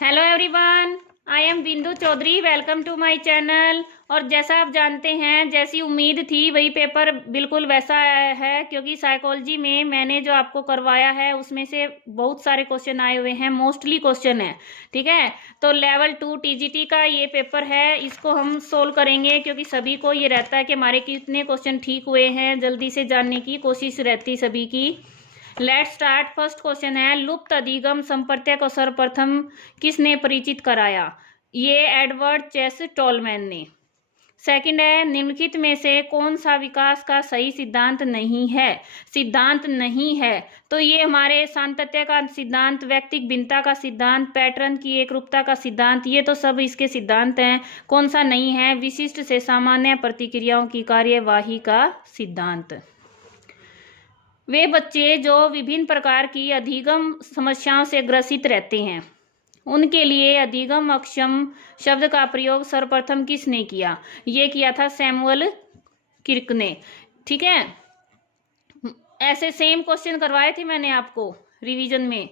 Hello everyone, I am Bindu Chaudhary. Welcome to my channel. और जैसा आप जानते हैं, जैसी उम्मीद थी वही पेपर बिल्कुल वैसा है, क्योंकि साइकोलॉजी में मैंने जो आपको करवाया है उसमें से बहुत सारे क्वेश्चन आए हुए हैं, मोस्टली क्वेश्चन है। ठीक है, तो लेवल 2 टीजीटी का ये पेपर है, इसको हम सोल्व करेंगे, क्योंकि सभी को ये रहता है कि हमारे कितने क्वेश्चन ठीक हुए हैं, जल्दी से जानने की कोशिश रहती सभी की। Let's start. फर्स्ट क्वेश्चन है, लुप्त अधिगम संप्रत्यय को सर्वप्रथम किसने परिचित कराया? ये एडवर्ड चेस टॉलमैन ने। सेकंड है, निम्नलिखित में से कौन सा विकास का सही सिद्धांत नहीं है? सिद्धांत नहीं है तो ये हमारे सातत्य का सिद्धांत, व्यक्तिक भिन्नता का सिद्धांत, पैटर्न की एकरूपता का सिद्धांत, ये तो सब इसके सिद्धांत हैं। कौन सा नहीं है? विशिष्ट से सामान्य प्रतिक्रियाओं की कार्यवाही का सिद्धांत। वे बच्चे जो विभिन्न प्रकार की अधिगम समस्याओं से ग्रसित रहते हैं, उनके लिए अधिगम अक्षम शब्द का प्रयोग सर्वप्रथम किसने किया? ये किया था सैमुअल किर्क ने। ठीक है, ऐसे सेम क्वेश्चन करवाए थे मैंने आपको रिवीजन में।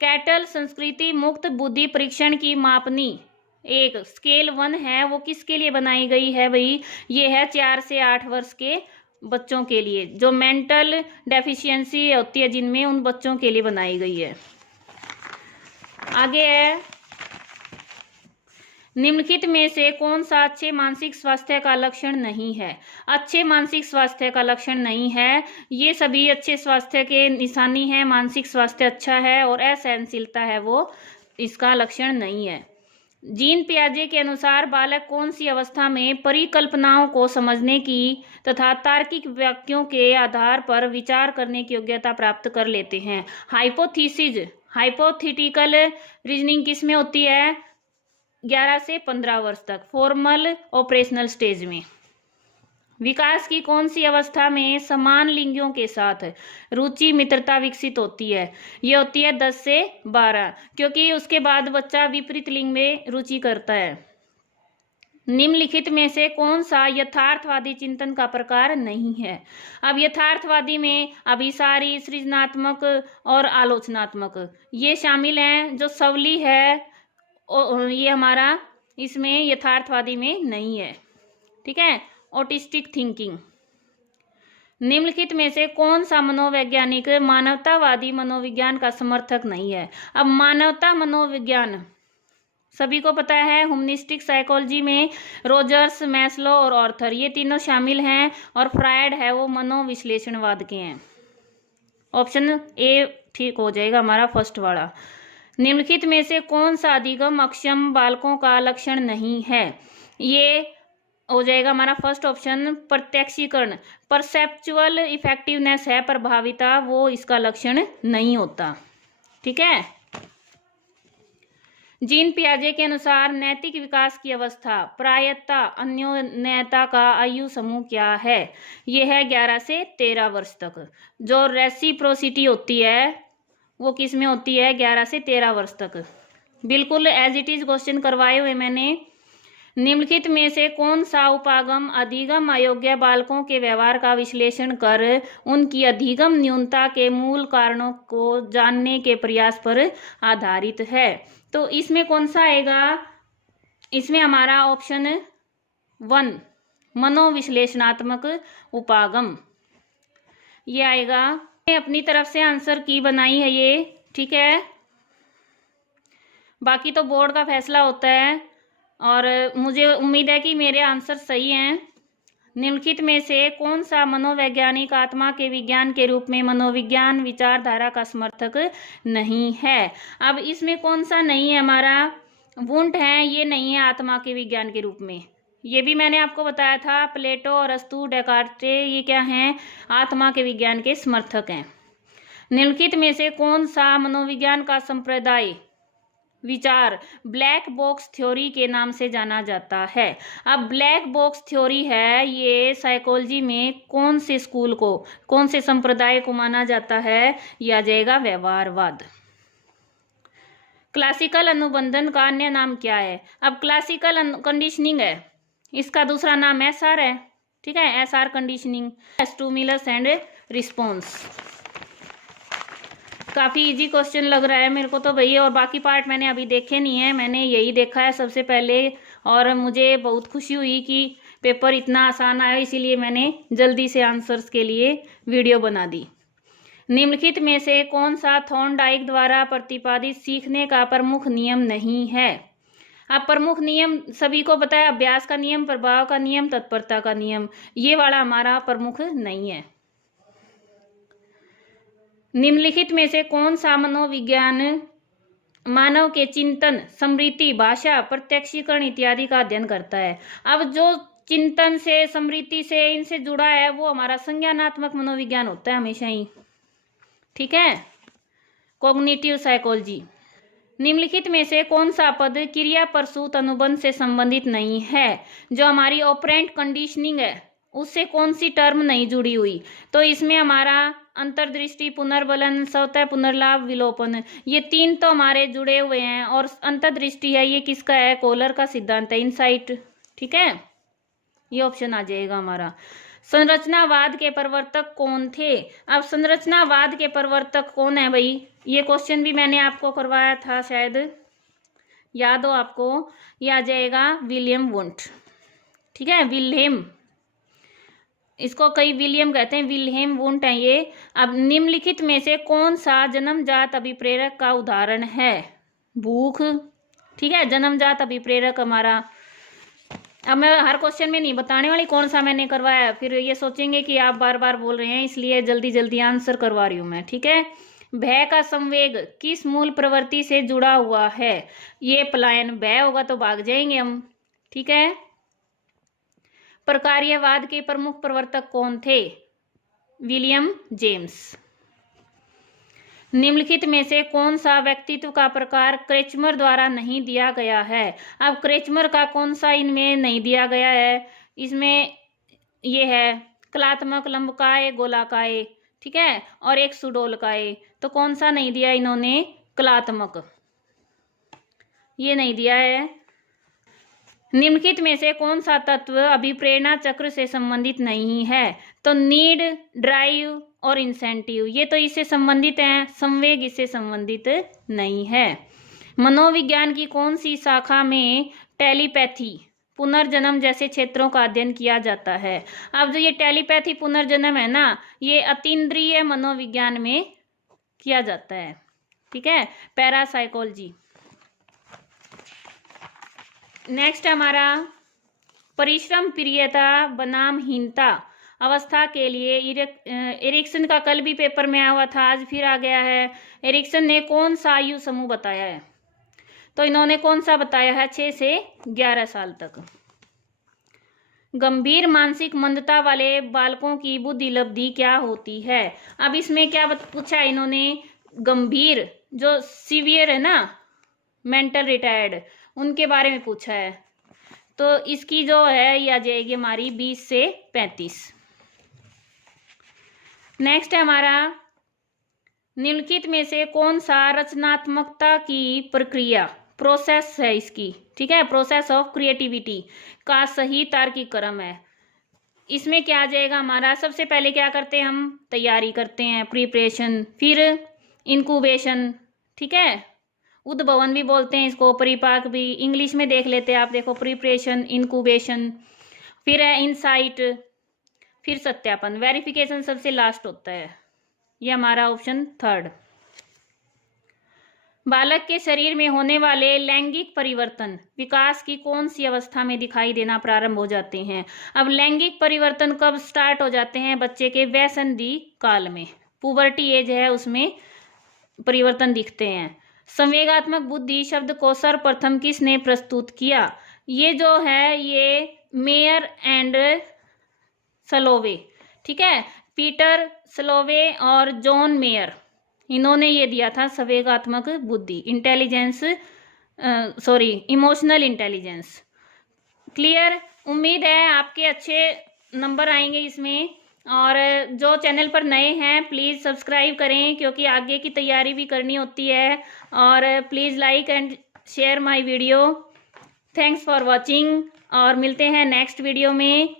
कैटल संस्कृति मुक्त बुद्धि परीक्षण की मापनी एक स्केल 1 है, वो किसके लिए बनाई गई है भाई? ये है 4 से 8 वर्ष के बच्चों के लिए, जो मेंटल डेफिशिएंसी होती है जिनमें, उन बच्चों के लिए बनाई गई है। आगे है, निम्नलिखित में से कौन सा अच्छे मानसिक स्वास्थ्य का लक्षण नहीं है? अच्छे मानसिक स्वास्थ्य का लक्षण नहीं है, ये सभी अच्छे स्वास्थ्य के निशानी है। मानसिक स्वास्थ्य अच्छा है और असहनशीलता है वो इसका लक्षण नहीं है। जीन पियाजे के अनुसार बालक कौन सी अवस्था में परिकल्पनाओं को समझने की तथा तार्किक वाक्यों के आधार पर विचार करने की योग्यता प्राप्त कर लेते हैं? हाइपोथेसिस, हाइपोथेटिकल रीजनिंग किस में होती है? 11 से 15 वर्ष तक, फॉर्मल ऑपरेशनल स्टेज में। विकास की कौन सी अवस्था में समान लिंगियों के साथ रुचि मित्रता विकसित होती है? ये होती है 10 से 12, क्योंकि उसके बाद बच्चा विपरीत लिंग में रुचि करता है। निम्नलिखित में से कौन सा यथार्थवादी चिंतन का प्रकार नहीं है? अब यथार्थवादी में अभिसारी, सृजनात्मक और आलोचनात्मक ये शामिल हैं। जो सवली है ये हमारा इसमें यथार्थवादी में नहीं है। ठीक है, ऑटिस्टिक थिंकिंग। निम्नलिखित में से कौन सा मनोवैज्ञानिक मानवतावादी मनोविज्ञान का समर्थक नहीं है? अब मानवता मनोविज्ञान सभी को पता है, ह्यूमनिस्टिक साइकोलॉजी में रोजर्स, मैस्लो और ऑर्थर ये तीनों शामिल हैं, और फ्रायड है वो मनोविश्लेषणवाद के हैं। ऑप्शन ए ठीक हो जाएगा हमारा फर्स्ट वाला। निम्नलिखित में से कौन सा अधिगम अक्षम बालकों का लक्षण नहीं है? ये हो जाएगा हमारा फर्स्ट ऑप्शन, प्रत्यक्षीकरण, परसेप्चुअल इफेक्टिवनेस है, प्रभाविता, वो इसका लक्षण नहीं होता। ठीक है, जीन पियाजे के अनुसार नैतिक विकास की अवस्था, प्रायतः अन्योन्यता का आयु समूह क्या है? ये है 11 से 13 वर्ष तक। जो रेसिप्रोसिटी होती है वो किस में होती है? 11 से 13 वर्ष तक। बिल्कुल एज इट इज क्वेश्चन करवाए हुए मैंने। निम्नलिखित में से कौन सा उपागम अधिगम अयोग्य बालकों के व्यवहार का विश्लेषण कर उनकी अधिगम न्यूनता के मूल कारणों को जानने के प्रयास पर आधारित है? तो इसमें कौन सा आएगा? इसमें हमारा ऑप्शन 1 मनोविश्लेषणात्मक उपागम ये आएगा। अपनी तरफ से आंसर की बनाई है ये। ठीक है, बाकी तो बोर्ड का फैसला होता है, और मुझे उम्मीद है कि मेरे आंसर सही हैं। निम्नलिखित में से कौन सा मनोवैज्ञानिक आत्मा के विज्ञान के रूप में मनोविज्ञान विचारधारा का समर्थक नहीं है? अब इसमें कौन सा नहीं है हमारा? वुंट है, ये नहीं है आत्मा के विज्ञान के रूप में। ये भी मैंने आपको बताया था, प्लेटो, अरस्तू, डेकार्टे ये क्या हैं? आत्मा के विज्ञान के समर्थक हैं। निम्नलिखित में से कौन सा मनोविज्ञान का संप्रदाय विचार ब्लैक बॉक्स थ्योरी के नाम से जाना जाता है? अब ब्लैक बॉक्स थ्योरी है, ये साइकोलॉजी में कौन से स्कूल को, कौन से संप्रदाय को माना जाता है? यह आ जाएगा व्यवहारवाद। क्लासिकल अनुबंधन का अन्य नाम क्या है? अब क्लासिकल कंडीशनिंग है, इसका दूसरा नाम एसआर है। ठीक है, SR conditioning, stimulus and response. काफ़ी इजी क्वेश्चन लग रहा है मेरे को तो भैया, और बाकी पार्ट मैंने अभी देखे नहीं है, मैंने यही देखा है सबसे पहले, और मुझे बहुत खुशी हुई कि पेपर इतना आसान आया, इसीलिए मैंने जल्दी से आंसर्स के लिए वीडियो बना दी। निम्नलिखित में से कौन सा थॉर्नडाइक द्वारा प्रतिपादित सीखने का प्रमुख नियम नहीं है? अब प्रमुख नियम सभी को पता है, अभ्यास का नियम, प्रभाव का नियम, तत्परता का नियम, ये वाला हमारा प्रमुख नहीं है। निम्नलिखित में से कौन सा मनोविज्ञान मानव के चिंतन, स्मृति, भाषा, प्रत्यक्षीकरण इत्यादि का अध्ययन करता है? अब जो चिंतन से, स्मृति से, इनसे जुड़ा है वो हमारा संज्ञानात्मक मनोविज्ञान होता है हमेशा ही, ठीक है, कॉग्निटिव साइकोलॉजी। निम्नलिखित में से कौन सा पद क्रिया प्रसूत अनुबंध से संबंधित नहीं है? जो हमारी ऑपरेंट कंडीशनिंग है उससे कौन सी टर्म नहीं जुड़ी हुई? तो इसमें हमारा अंतर्दृष्टि, पुनर्बलन, स्वतः पुनर्लाभ, विलोपन, ये 3 तो हमारे जुड़े हुए हैं, और अंतर्दृष्टि है ये किसका है? कोलर का सिद्धांत है, इनसाइट, ठीक है, ये ऑप्शन आ जाएगा हमारा। संरचनावाद के प्रवर्तक कौन थे? अब संरचनावाद के प्रवर्तक कौन है भाई? ये क्वेश्चन भी मैंने आपको करवाया था, शायद याद हो आपको, ये आ जाएगा विलियम वुंट, ठीक है, विल्हेम, इसको कई विलियम कहते हैं, विल्हेम वुंट है ये। अब निम्नलिखित में से कौन सा जन्मजात अभिप्रेरक का उदाहरण है? भूख, ठीक है, जन्मजात अभिप्रेरक हमारा। अब मैं हर क्वेश्चन में नहीं बताने वाली कौन सा मैंने करवाया, फिर ये सोचेंगे कि आप बार बार बोल रहे हैं, इसलिए जल्दी जल्दी आंसर करवा रही हूँ मैं, ठीक है। भय का संवेग किस मूल प्रवृत्ति से जुड़ा हुआ है? ये पलायन, भय होगा तो भाग जाएंगे हम, ठीक है। प्रकार्यवाद के प्रमुख प्रवर्तक कौन थे? William James. निम्नलिखित में से कौन सा व्यक्तित्व का प्रकार क्रेचमर द्वारा नहीं दिया गया है? अब क्रेचमर का कौन सा इनमें नहीं दिया गया है? इसमें ये है कलात्मक, लंबकाय, गोलाकाय, ठीक है, और एक सुडोलकाय। तो कौन सा नहीं दिया इन्होंने? कलात्मक, ये नहीं दिया है। निम्नलिखित में से कौन सा तत्व अभिप्रेरणा चक्र से संबंधित नहीं है? तो नीड, ड्राइव और इंसेंटिव, ये तो इससे संबंधित हैं, संवेग इससे संबंधित नहीं है। मनोविज्ञान की कौन सी शाखा में टेलीपैथी, पुनर्जन्म जैसे क्षेत्रों का अध्ययन किया जाता है? अब जो ये टेलीपैथी, पुनर्जन्म है ना, ये अतीन्द्रिय मनोविज्ञान में किया जाता है, ठीक है, पैरासाइकोलॉजी। नेक्स्ट हमारा परिश्रम प्रियता बनामहीनता अवस्था के लिए एरिक्सन का कल भी पेपर में आया हुआ था, आज फिर आ गया है। एरिक्सन ने कौन सा आयु समूह बताया है? तो इन्होंने कौन सा बताया है? 6 से 11 साल तक। गंभीर मानसिक मंदता वाले बालकों की बुद्धि लब्धि क्या होती है? अब इसमें क्या पूछा है इन्होंने? गंभीर, जो सीवियर है ना, मेंटल रिटायर्ड, उनके बारे में पूछा है। तो इसकी जो है ये आ जाएगी हमारी 20 से 35। नेक्स्ट है हमारा निम्नलिखित में से कौन सा रचनात्मकता की प्रक्रिया, प्रोसेस है इसकी, ठीक है, प्रोसेस ऑफ क्रिएटिविटी का सही तार्किक क्रम है? इसमें क्या आ जाएगा हमारा? सबसे पहले क्या करते हैं हम? तैयारी करते हैं, प्रिपरेशन, फिर इनक्यूबेशन, ठीक है, उद्भवन भी बोलते हैं इसको, परिपाक भी, इंग्लिश में देख लेते हैं आप, देखो, प्रिपरेशन, इनक्यूबेशन, फिर है इनसाइट, फिर सत्यापन, वेरिफिकेशन सबसे लास्ट होता है। ये हमारा ऑप्शन 3। बालक के शरीर में होने वाले लैंगिक परिवर्तन विकास की कौन सी अवस्था में दिखाई देना प्रारंभ हो जाते हैं? अब लैंगिक परिवर्तन कब स्टार्ट हो जाते हैं? बच्चे के वयसंधि काल में, पुबर्टी एज है, उसमें परिवर्तन दिखते हैं। संवेगात्मक बुद्धि शब्द को सर्वप्रथम किसने प्रस्तुत किया? ये जो है ये मेयर एंड सलोवे, ठीक है, पीटर सलोवे और जॉन मेयर, इन्होंने ये दिया था संवेगात्मक बुद्धि, इंटेलिजेंस, इमोशनल इंटेलिजेंस। क्लियर? उम्मीद है आपके अच्छे नंबर आएंगे इसमें, और जो चैनल पर नए हैं प्लीज़ सब्सक्राइब करें, क्योंकि आगे की तैयारी भी करनी होती है। और please like and share my video. Thanks for watching, और मिलते हैं नेक्स्ट वीडियो में।